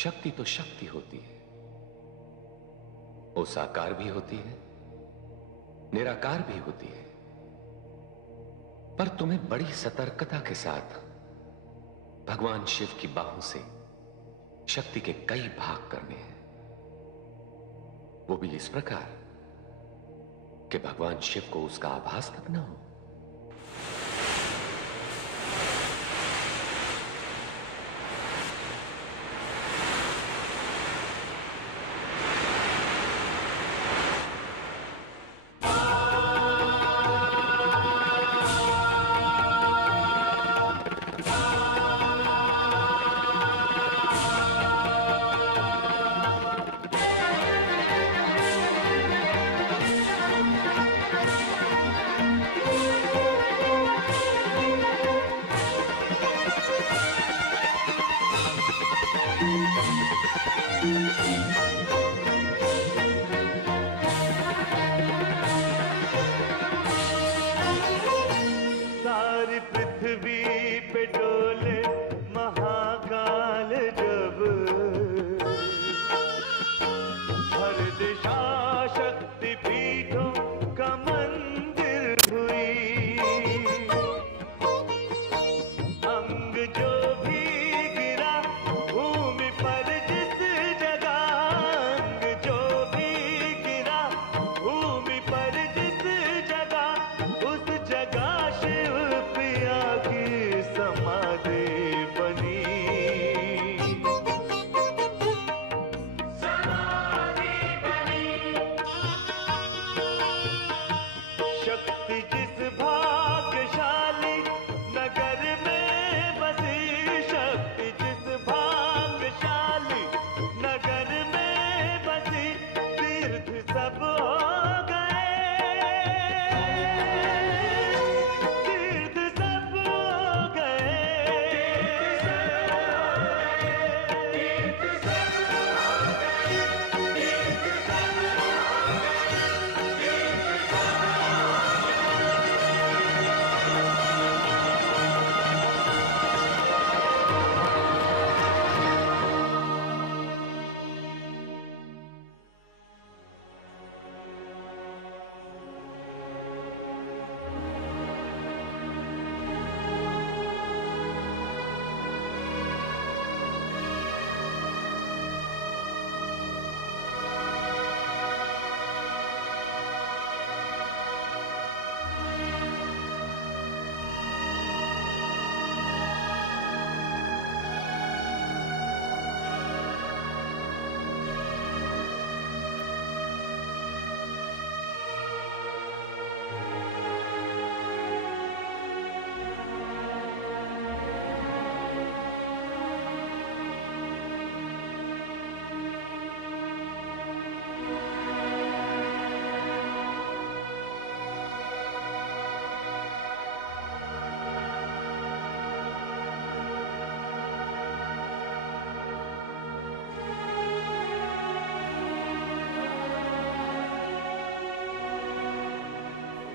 शक्ति तो शक्ति होती है, वो साकार भी होती है, निराकार भी होती है। पर तुम्हें बड़ी सतर्कता के साथ भगवान शिव की बाहों से शक्ति के कई भाग करने हैं, वो भी इस प्रकार कि भगवान शिव को उसका आभास तक न हो।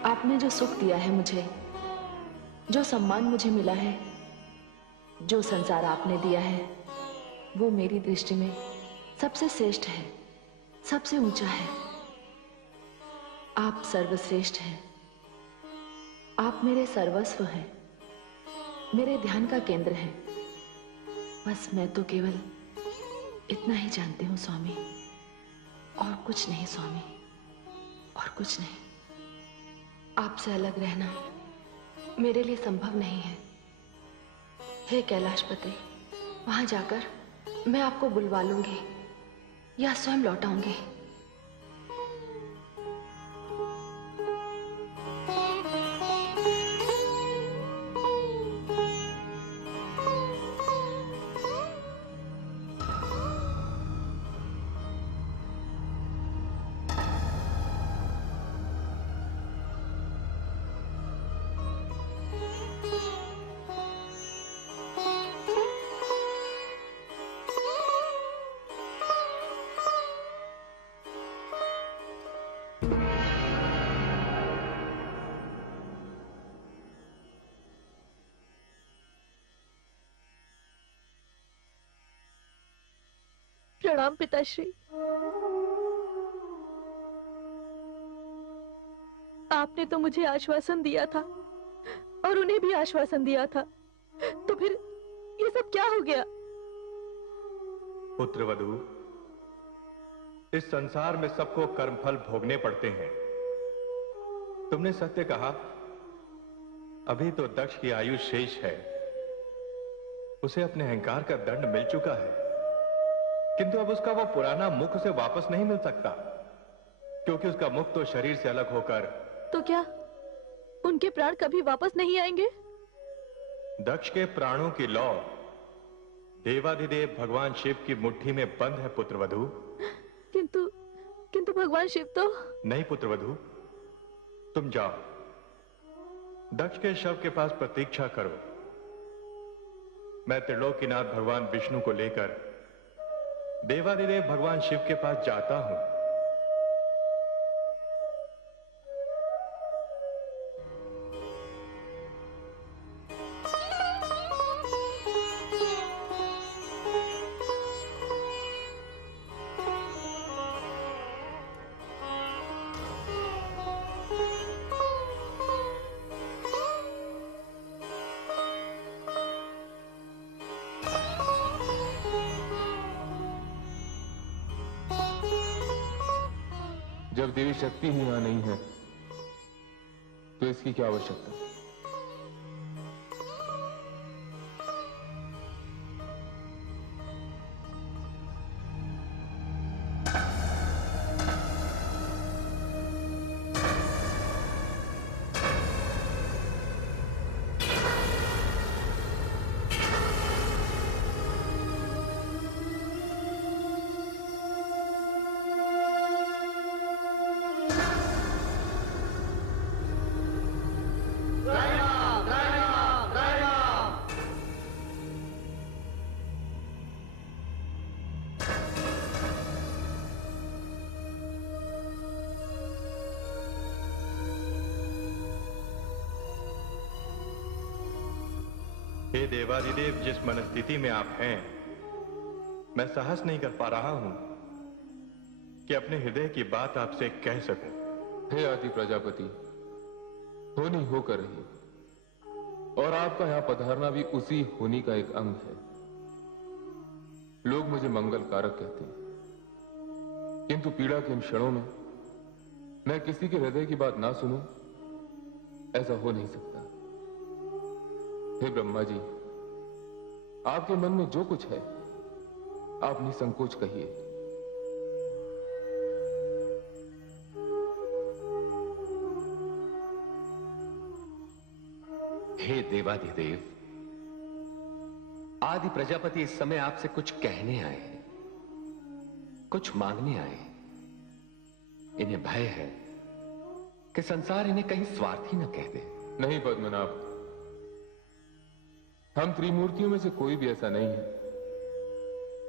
आपने जो सुख दिया है मुझे, जो सम्मान मुझे मिला है, जो संसार आपने दिया है, वो मेरी दृष्टि में सबसे श्रेष्ठ है, सबसे ऊंचा है। आप सर्वश्रेष्ठ हैं। आप मेरे सर्वस्व हैं, मेरे ध्यान का केंद्र हैं। बस मैं तो केवल इतना ही जानती हूँ स्वामी, और कुछ नहीं स्वामी, और कुछ नहीं। आपसे अलग रहना मेरे लिए संभव नहीं है। हे कैलाशपति, वहां जाकर मैं आपको बुलवा लूंगी या स्वयं लौट आऊंगी। प्रणाम पिताश्री। आपने तो मुझे आश्वासन दिया था और उन्हें भी आश्वासन दिया था, तो फिर ये सब क्या हो गया? पुत्रवधू, इस संसार में सबको कर्मफल भोगने पड़ते हैं। तुमने सत्य कहा। अभी तो दक्ष की आयु शेष है, उसे अपने अहंकार का दंड मिल चुका है, किंतु अब उसका वो पुराना मुख उसे वापस नहीं मिल सकता, क्योंकि उसका मुख तो शरीर से अलग होकर। तो क्या उनके प्राण कभी वापस नहीं आएंगे? दक्ष के प्राणों की लौ देवाधिदेव भगवान शिव की मुट्ठी में बंद है पुत्रवधू। किंतु भगवान शिव तो। नहीं पुत्रवधू, तुम जाओ, दक्ष के शव के पास प्रतीक्षा करो। मैं त्रिलोकीनाथ भगवान विष्णु को लेकर देवाधिदेव भगवान शिव के पास जाता हूं। जब देवी शक्ति ही यहां नहीं है तो इसकी क्या आवश्यकता? हे देवाधिदेव, जिस मनस्थिति में आप हैं, मैं साहस नहीं कर पा रहा हूं कि अपने हृदय की बात आपसे कह सकूं। हे आदि प्रजापति, होनी होकर रही, और आपका यहां पधारना भी उसी होनी का एक अंग है। लोग मुझे मंगल कारक कहते हैं, किंतु पीड़ा के इन क्षणों में मैं किसी के हृदय की बात ना सुनूं, ऐसा हो नहीं सकता। हे ब्रह्मा जी, आपके मन में जो कुछ है आप निसंकोच कहिए। हे देवाधिदेव, आदि प्रजापति इस समय आपसे कुछ कहने आए हैं, कुछ मांगने आए हैं। इन्हें भय है कि संसार इन्हें कहीं स्वार्थी न कह दे। नहीं पद्मनाभ, हम त्रिमूर्तियों में से कोई भी ऐसा नहीं है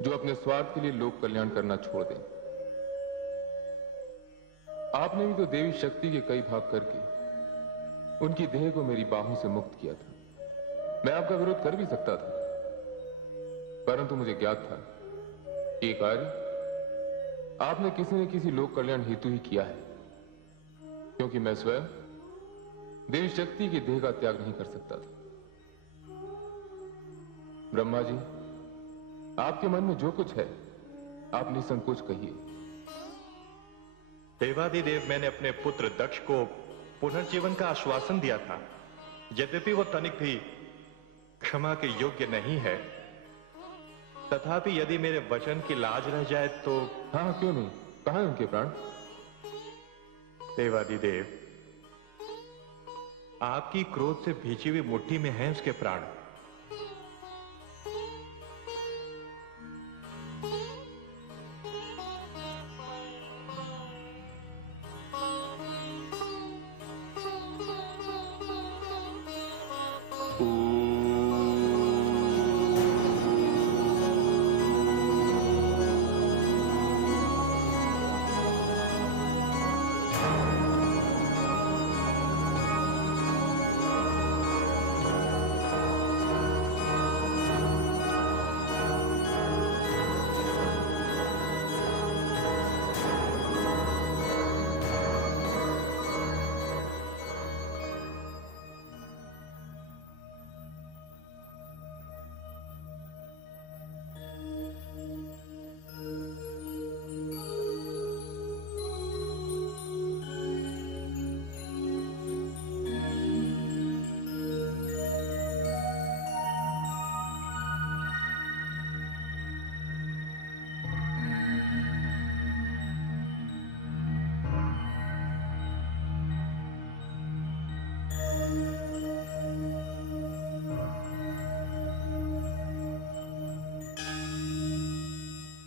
जो अपने स्वार्थ के लिए लोक कल्याण करना छोड़ दे। आपने भी तो देवी शक्ति के कई भाग करके उनकी देह को मेरी बाहों से मुक्त किया था। मैं आपका विरोध कर भी सकता था, परंतु मुझे ज्ञात था कि ये कार्य आपने किसी न किसी लोक कल्याण हेतु ही किया है, क्योंकि मैं स्वयं देवी शक्ति की देह का त्याग नहीं कर सकता था। ब्रह्मा जी, आपके मन में जो कुछ है आप निसंकोच कहिए। देवाधिदेव, मैंने अपने पुत्र दक्ष को पुनर्जीवन का आश्वासन दिया था। यद्यपि वो तनिक भी क्षमा के योग्य नहीं है, तथापि यदि मेरे वचन की लाज रह जाए तो। हाँ, क्यों नहीं, कहां है उनके प्राण? देवाधिदेव, आपकी क्रोध से भींची हुई मुट्ठी में है उसके प्राण।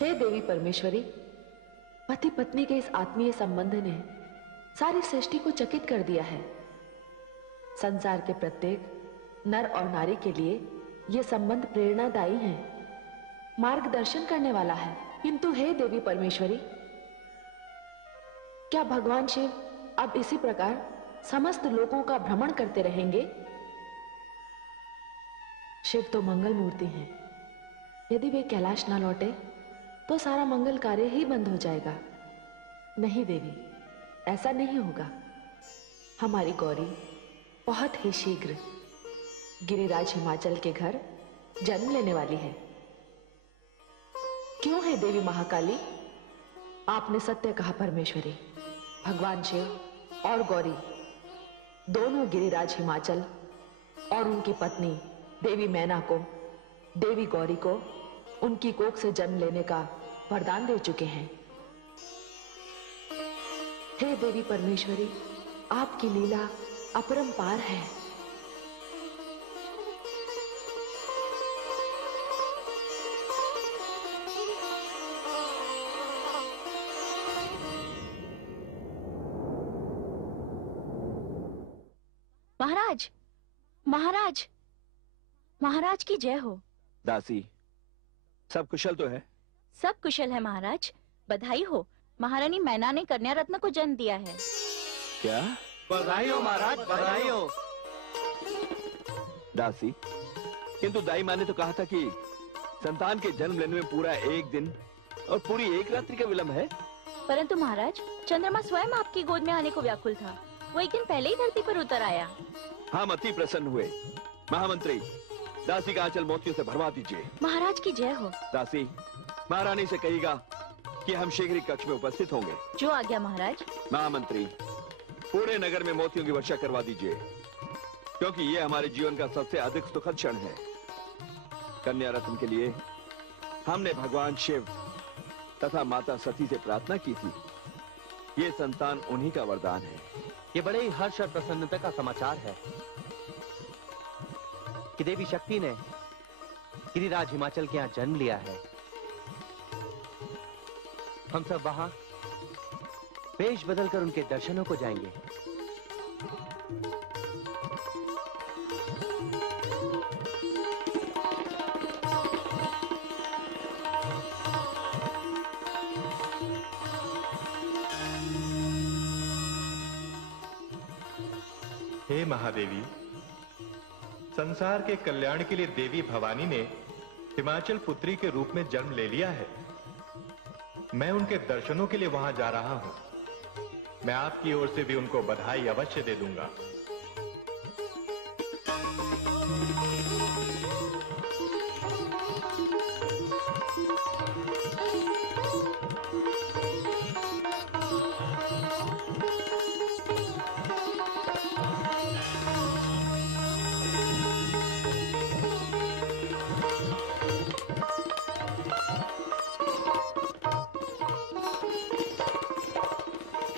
हे देवी परमेश्वरी, पति पत्नी के इस आत्मीय संबंध ने सारी सृष्टि को चकित कर दिया है। संसार के प्रत्येक नर और नारी के लिए यह संबंध प्रेरणादायी है, मार्गदर्शन करने वाला है। किंतु हे देवी परमेश्वरी, क्या भगवान शिव अब इसी प्रकार समस्त लोगों का भ्रमण करते रहेंगे? शिव तो मंगल मूर्ति हैं। यदि वे कैलाश ना लौटे तो सारा मंगल कार्य ही बंद हो जाएगा। नहीं देवी, ऐसा नहीं होगा। हमारी गौरी बहुत ही शीघ्र गिरिराज हिमाचल के घर जन्म लेने वाली है। क्यों है देवी महाकाली? आपने सत्य कहा परमेश्वरी। भगवान शिव और गौरी दोनों गिरिराज हिमाचल और उनकी पत्नी देवी मैना को, देवी गौरी को उनकी कोख से जन्म लेने का वरदान दे चुके हैं। हे देवी परमेश्वरी, आपकी लीला अपरंपार है। महाराज, महाराज, महाराज की जय हो। दासी, सब कुशल तो है? सब कुशल है महाराज, बधाई हो। महारानी मैना ने कन्या रत्न को जन्म दिया है। क्या? बधाई हो महाराज, बधाई हो। दासी, किंतु दाई माँ ने तो कहा था कि संतान के जन्म लेने में पूरा एक दिन और पूरी एक रात्रि का विलंब है। परंतु महाराज, चंद्रमा स्वयं आपकी गोद में आने को व्याकुल था। वो एक दिन पहले ही धरती पर उतर आया। हम अति प्रसन्न हुए। महामंत्री, दासी का आंचल मोतियों से भरवा दीजिए। महाराज की जय हो। दासी, महारानी से कहिएगा कि हम शीघ्र ही कक्ष में उपस्थित होंगे। जो आज्ञा महाराज। महामंत्री, पूरे नगर में मोतियों की वर्षा करवा दीजिए, क्योंकि ये हमारे जीवन का सबसे अधिक सुखद क्षण है। कन्या रत्न के लिए हमने भगवान शिव तथा माता सती से प्रार्थना की थी। ये संतान उन्हीं का वरदान है। ये बड़े ही हर्ष और प्रसन्नता का समाचार है कि देवी शक्ति ने गिरिराज हिमाचल के यहाँ जन्म लिया है। हम सब वहां वेश बदलकर उनके दर्शनों को जाएंगे। हे महादेवी, संसार के कल्याण के लिए देवी भवानी ने हिमाचल पुत्री के रूप में जन्म ले लिया है। मैं उनके दर्शनों के लिए वहां जा रहा हूं। मैं आपकी ओर से भी उनको बधाई अवश्य दे दूंगा।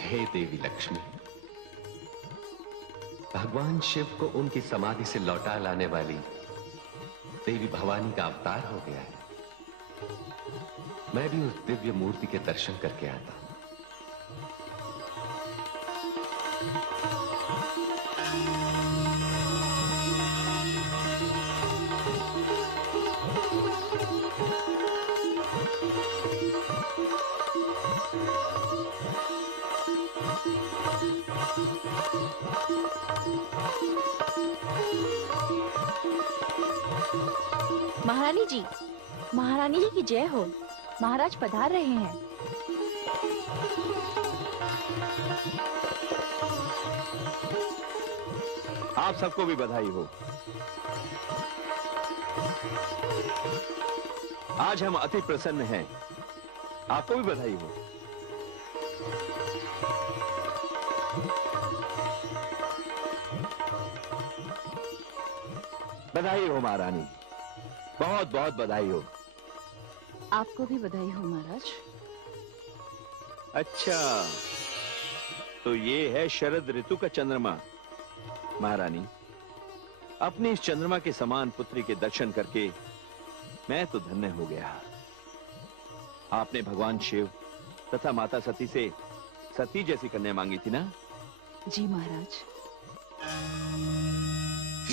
हे देवी लक्ष्मी, भगवान शिव को उनकी समाधि से लौटा लाने वाली देवी भवानी का अवतार हो गया है। मैं भी उस दिव्य मूर्ति के दर्शन करके आता हूं। महारानी जी की जय हो। महाराज पधार रहे हैं। आप सबको भी बधाई हो। आज हम अति प्रसन्न हैं। आपको भी बधाई हो। बधाई हो महारानी, बहुत बहुत बधाई हो। आपको भी बधाई हो महाराज। अच्छा, तो ये है शरद ऋतु का चंद्रमा। महारानी, अपनी इस चंद्रमा के समान पुत्री के दर्शन करके मैं तो धन्य हो गया। आपने भगवान शिव तथा माता सती से सती जैसी कन्या मांगी थी ना? जी महाराज।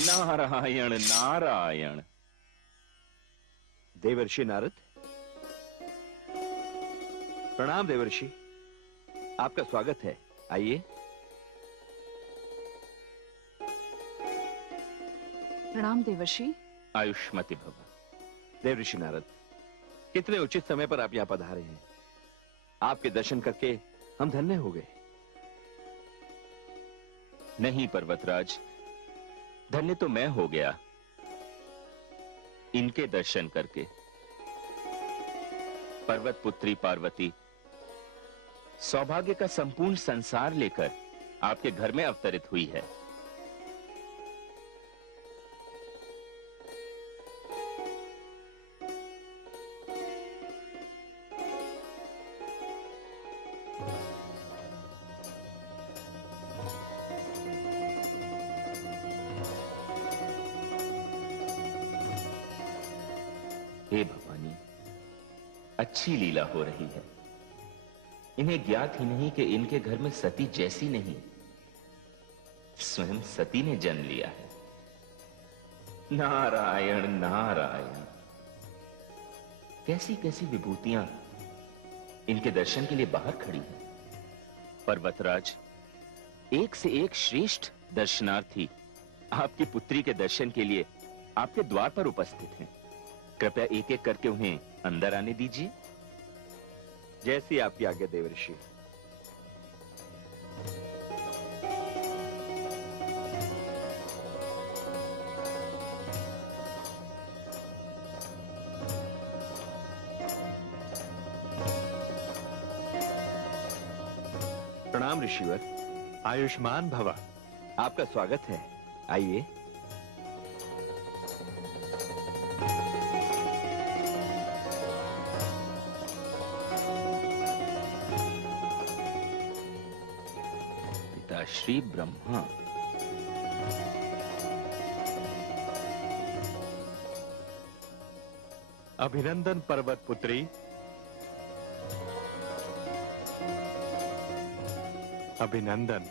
नारायण नारायण। देवर्षि नारद, प्रणाम देवर्षि, आपका स्वागत है, आइए। प्रणाम देवर्षि। आयुष्मति भव। देवर्षि नारद, कितने उचित समय पर आप यहां पधारे हैं। आपके दर्शन करके हम धन्य हो गए। नहीं पर्वतराज, धन्य तो मैं हो गया इनके दर्शन करके। पर्वत पुत्री पार्वती सौभाग्य का संपूर्ण संसार लेकर आपके घर में अवतरित हुई है। हे भवानी, अच्छी लीला हो रही है। इन्हें ज्ञात ही नहीं कि इनके घर में सती जैसी नहीं, स्वयं सती ने जन्म लिया है। नारायण नारायण। कैसी कैसी विभूतियां इनके दर्शन के लिए बाहर खड़ी हैं। पर्वतराज, एक से एक श्रेष्ठ दर्शनार्थी आपकी पुत्री के दर्शन के लिए आपके द्वार पर उपस्थित हैं। कृपया एक एक करके उन्हें अंदर आने दीजिए। जैसी आपकी आज्ञा देवर्षि। प्रणाम ऋषिवर। आयुष्मान भवा। आपका स्वागत है, आइए। श्री ब्रह्मा। अभिनंदन पर्वत पुत्री। अभिनंदन।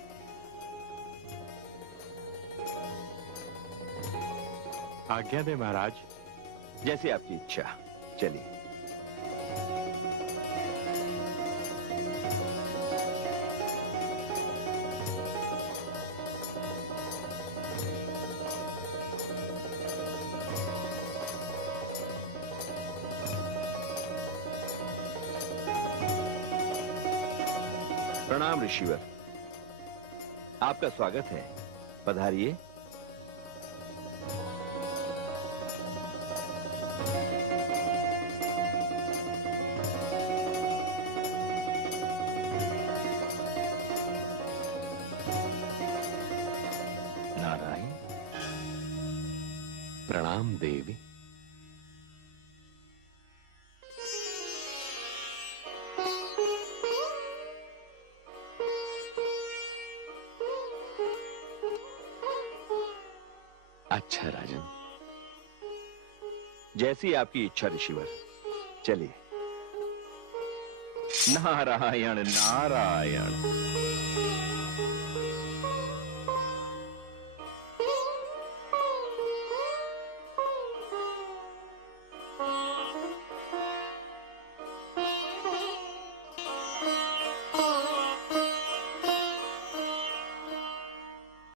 आज्ञा दे महाराज। जैसी आपकी इच्छा, चलिए। प्रणाम ऋषिवर, आपका स्वागत है, पधारिए। नारायण। प्रणाम देवी। अच्छा राजन। जैसी आपकी इच्छा ऋषिवर, चलिए। नारायण नारायण।